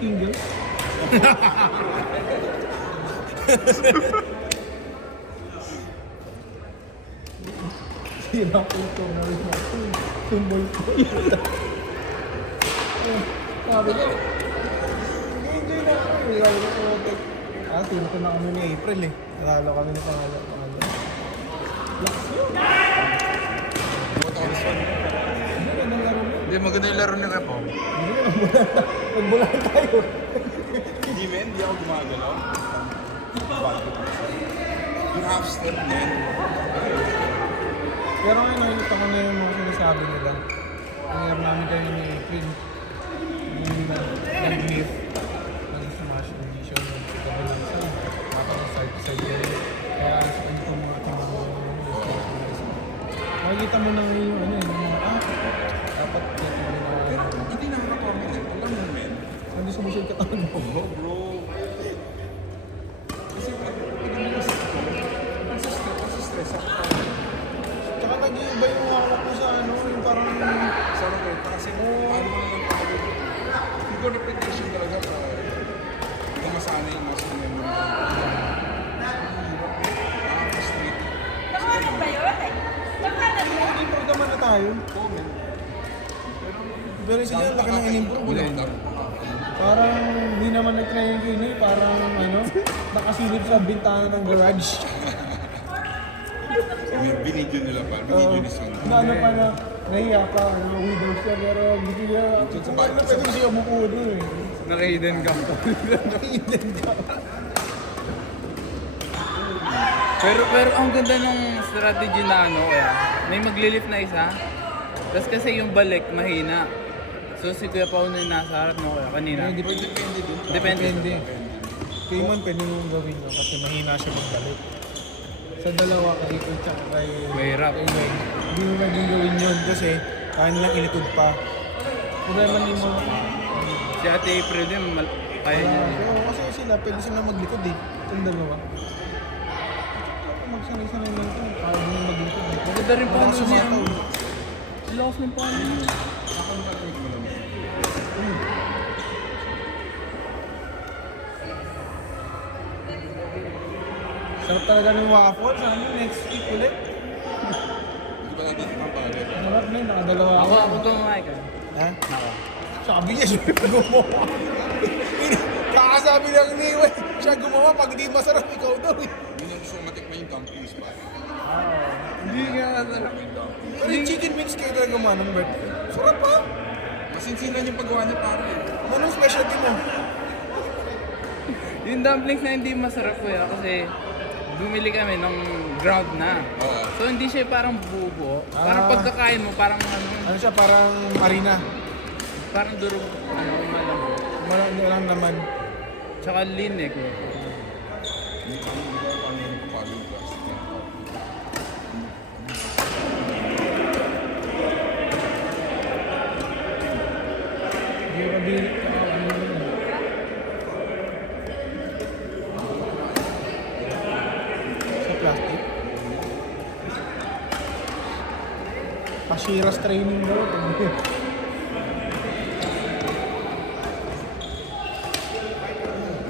Single. Sira po ito na rin ako. Tumbol ko. Sabi ko, enjoy na ako. Sino ko na kami ni April eh. Nakalo kami ng pangalan. Hindi, maganda yung laro ni Repo. Nagbulan tayo. Hindi men, hindi ako gumagalaw. Yung half step men. Pero ngayon nakikita ko na yung mga sinasabi nila. Nangyari namin kayo ni April. Yung nag-lift. Nag-smash condition. Kabalansa. Side to side yun. Kaya ano ito mga tingin. Makikita mo na yung ano yung mga dapat dito mo na. Hindi nakakatawa men. Alam mo men. Hindi sumusunod ka taon mo. Bro. Kasi pag hindi kasi stress ako. Tsaka nag-iiba yung hawak ko sa ano, yung parang... Sa raketa kasi paano mo naman pagkakot. Hindi ko repetition talaga pa. Hindi masanay yung mas naman yung Nakahanap ba yun? Nakahanap ba? Nag-improve naman na tayo. Oo men. Pero sige, ang laki ng in-improve. Wala yun. Parang hindi naman nag-training yun eh. Parang ano, nakasilip sa bintana ng garage. Binidyo nila pa. Binidyo ni Son. Na ano pa na, nahiya pa, ano, widow siya, pero hindi niya, kung ano na pwede siya umupo doon eh. Naka-hidden cam to. Nakailan ka. Pero ang ganda ng strategy na ano, kaya may maglilift na isa. Tapos kasi yung balik, mahina. So si Kuya Pao na yung nasa harap mo kaya kanina. Depende dun. Depende. Kay Man, pwede mong gawin yun kasi mahina siya magbalik. Sa dalawa, kay Ito tsaka kay... Mahirap. Kay Wayne, hindi mo naging gawin yun kasi kaya nilang ilikod pa. Problema ni mo. Si Ate April din, kaya niya din. Oo, kasi sila, pwede sila maglikod eh. Itong dalawa. Magsanay-sanay lang ito. Kaya mo maglikod eh. Maganda rin pa Wala ano kang siya. sumataw. Lakas ng paano niya. Ako ang pag-break mo naman. Sarap talaga ng waffle. Sana yung next week ulit. Hindi ba natin ang bagay? Sarap na yun, nakadalawa Ako tumakay ka. Ha? Ako. Sabi niya, siya gumawa. Kakasabi lang ni Iwe, siya gumawa. Pag di masarap, ikaw daw eh. Hindi na gusto matikman yung dumplings pa. Hindi nga nasarap. Pero yung chicken wings kayo talaga manong birthday. Sarap pa. Masinsinan yung paggawa niya pare. Anong specialty mo? Yung dumplings na hindi masarap kuya kasi bumili kami ng ground na. Oo. So hindi siya parang bubo. Parang Ah. pagkakain mo, parang ano, Ano siya, parang marina. parang durog, ano, malambot. Walang naman. Tsaka lean eh kuya. Hindi ko alam paano yung papalo yung plastic na. Hindi ko kabili. Sa plastic. Pashiras training daw.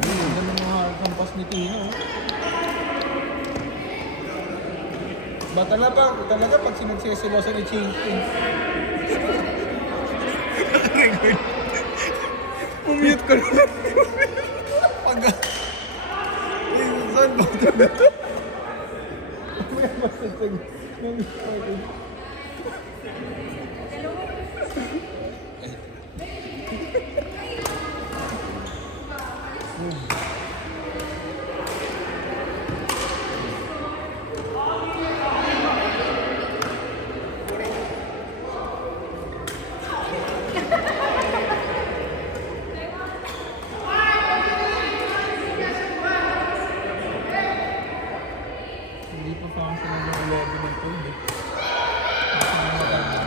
Ganda ng mga kampas ni Tino. Ba talaga pag sinagsisilosan ni Ching Ching. Umute ko na. Pag... Saan ba ito? May masasag ng parking. Hindi pa function ng 11 ng 12 eh. Mas mga maganda.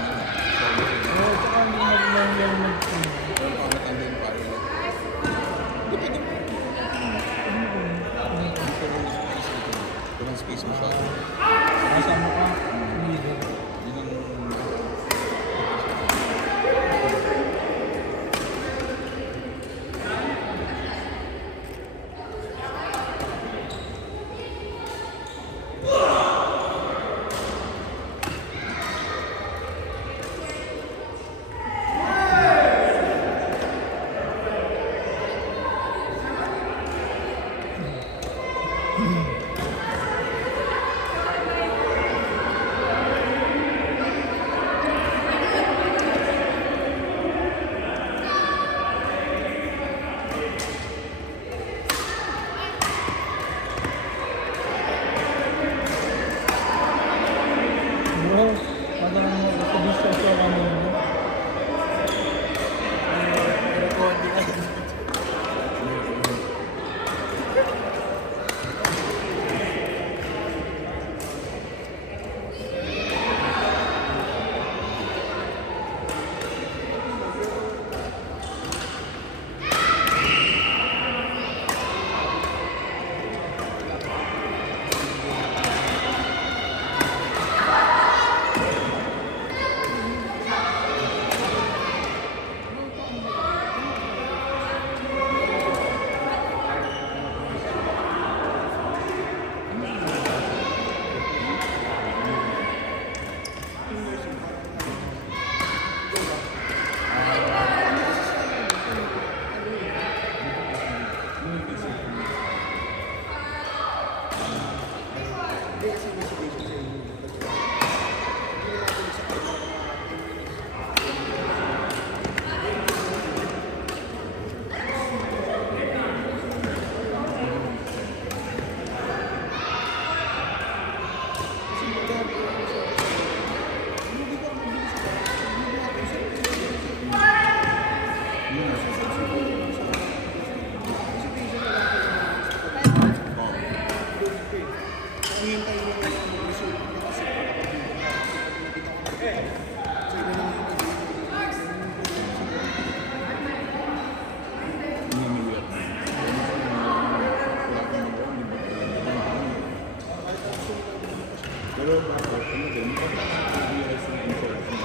Pero dapat, ano din, realize na insurance na.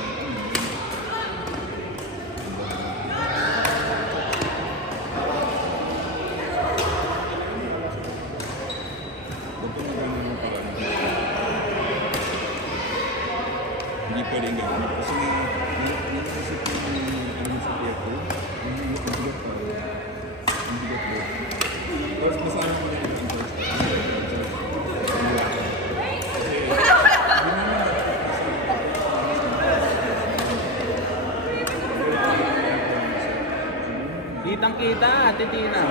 Ganito na ganyan yung parang hindi pwedeng ganyan. Kasi nakasip ko yung sa PFO, ang bigat pa. Ang bigat mo. Tapos kasama ko na yung interest. Kitang kita, Ate Tina.